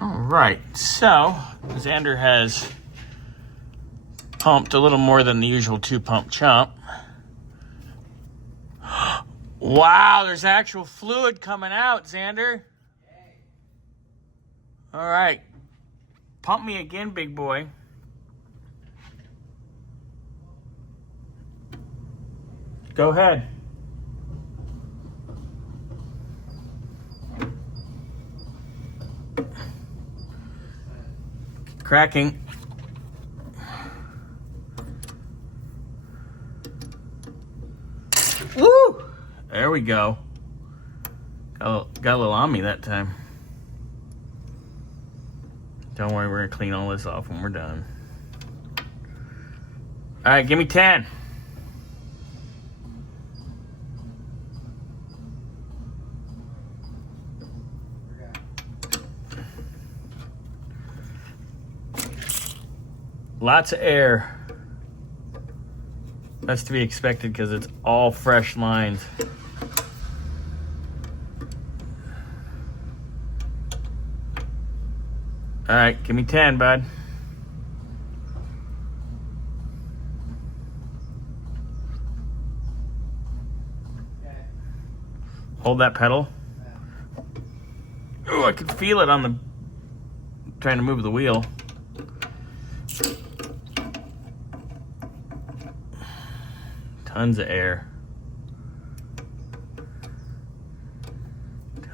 All right, so Xander has pumped a little more than the usual 2-pump chump. Wow, there's actual fluid coming out, Xander. All right, pump me again, big boy. Go ahead. Cracking. Woo! There we go. Got a little on me that time. Don't worry, we're gonna clean all this off when we're done. All right, give me 10. Lots of air. That's to be expected because it's all fresh lines. All right, give me 10, bud. Hold that pedal. Oh, I can feel it on the, trying to move the wheel. Tons of air.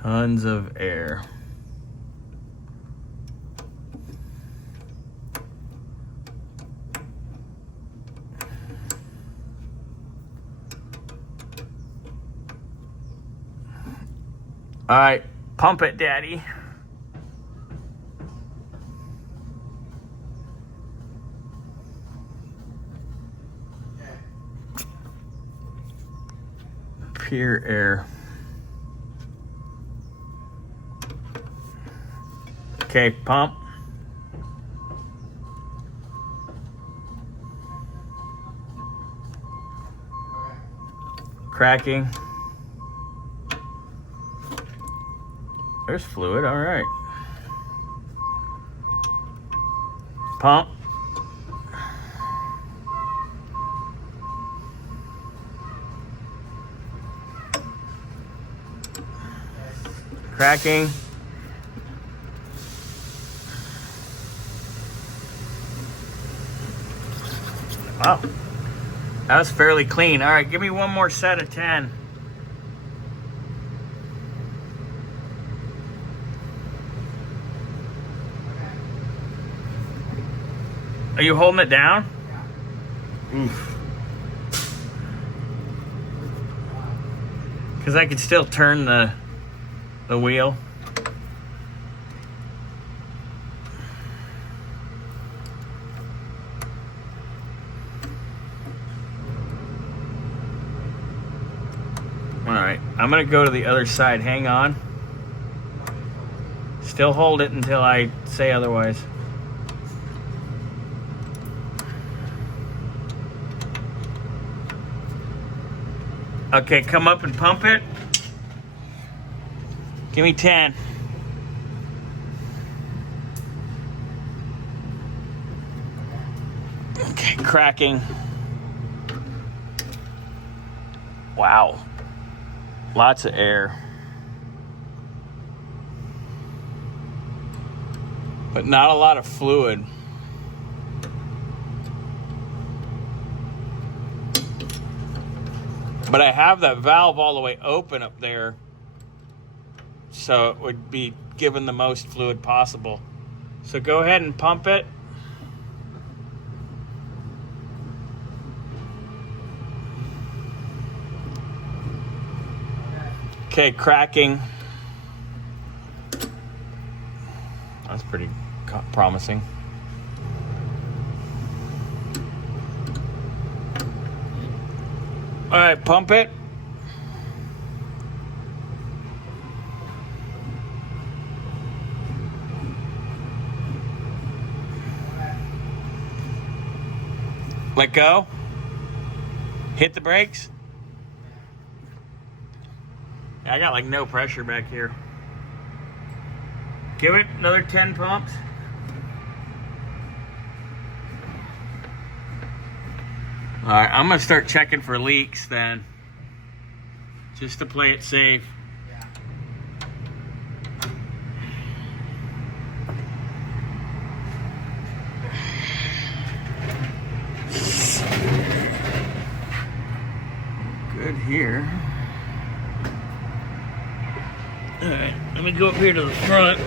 Tons of air. All right, pump it, Daddy. Pure air. Okay, pump. Cracking. There's fluid, all right. Pump. Cracking. Wow. That was fairly clean. All right, give me one more set of 10. Are you holding it down? Yeah. Oof. Because I can still turn the wheel. All right, I'm gonna go to the other side. Hang on. Still hold it until I say otherwise. Okay, come up and pump it. Give me 10. Okay, cracking. Wow. Lots of air. But not a lot of fluid. But I have that valve all the way open up there, so it would be given the most fluid possible. So go ahead and pump it. Okay, cracking. That's pretty promising. All right, pump it. Let go. Hit the brakes. I got like no pressure back here. Give it another 10 pumps. All right, I'm gonna start checking for leaks then, just to play it safe. Good here. All right, let me go up here to the front.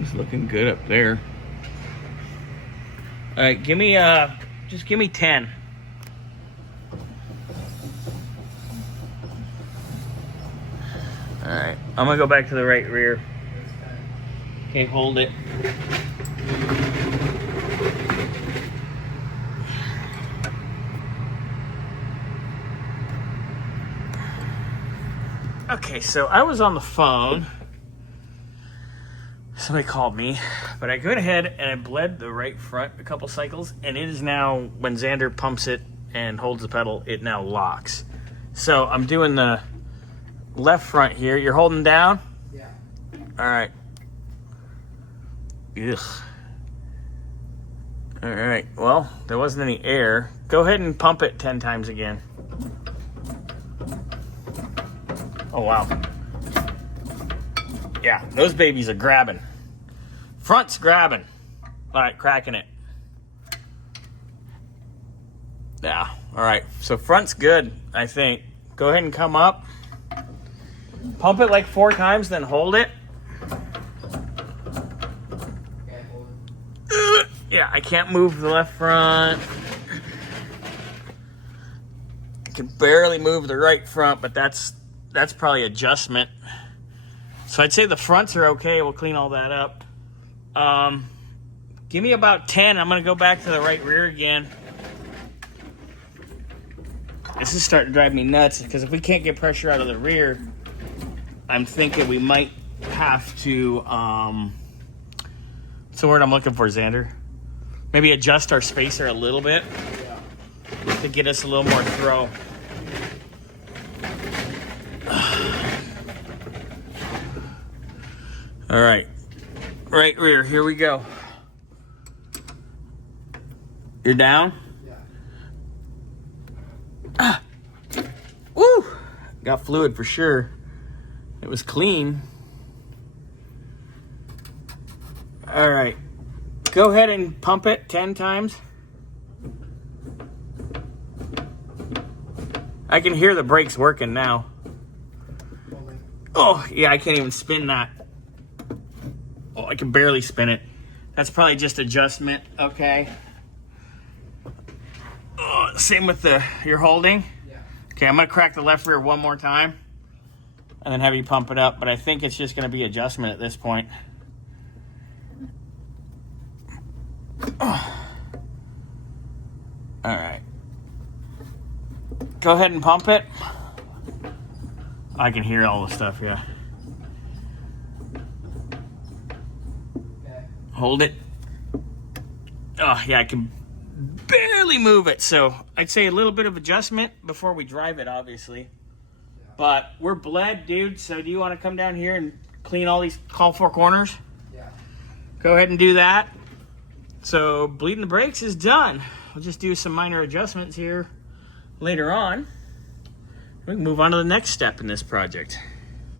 It's looking good up there. All right, give me just give me 10. All right, I'm gonna go back to the right rear. Okay, hold it. Okay, so I was on the phone. Somebody called me, but I went ahead and I bled the right front a couple cycles, and it is now, when Xander pumps it and holds the pedal, it now locks. So I'm doing the left front here. You're holding down? Yeah. All right. Ugh. All right, well, there wasn't any air. Go ahead and pump it 10 times again. Oh, wow. Yeah, those babies are grabbing. Front's grabbing. All right, cracking it. Yeah, all right. So front's good, I think. Go ahead and come up. Pump it like 4 times, then hold it. Okay, hold it. Yeah, I can't move the left front. I can barely move the right front, but that's probably adjustment. So I'd say the fronts are okay. We'll clean all that up. Give me about 10. I'm going to go back to the right rear again. This is starting to drive me nuts, because if we can't get pressure out of the rear, I'm thinking we might have to, what's the word I'm looking for, Xander? Maybe adjust our spacer a little bit to get us a little more throw. All right, right rear, here we go. You're down? Yeah. Ah. Woo! Got fluid for sure. It was clean. All right, go ahead and pump it 10 times. I can hear the brakes working now. Holding. Oh, yeah, I can't even spin that. Oh, I can barely spin it. That's probably just adjustment, okay. Oh, same with you're holding? Yeah. Okay, I'm gonna crack the left rear one more time and then have you pump it up, but I think it's just gonna be adjustment at this point. Oh. All right. Go ahead and pump it. I can hear all the stuff, yeah. Okay. Hold it. Oh, yeah, I can barely move it. So I'd say a little bit of adjustment before we drive it, obviously. Yeah. But we're bled, dude. So do you want to come down here and clean all these 4 corners? Yeah. Go ahead and do that. So bleeding the brakes is done. We'll just do some minor adjustments here later on. We can move on to the next step in this project.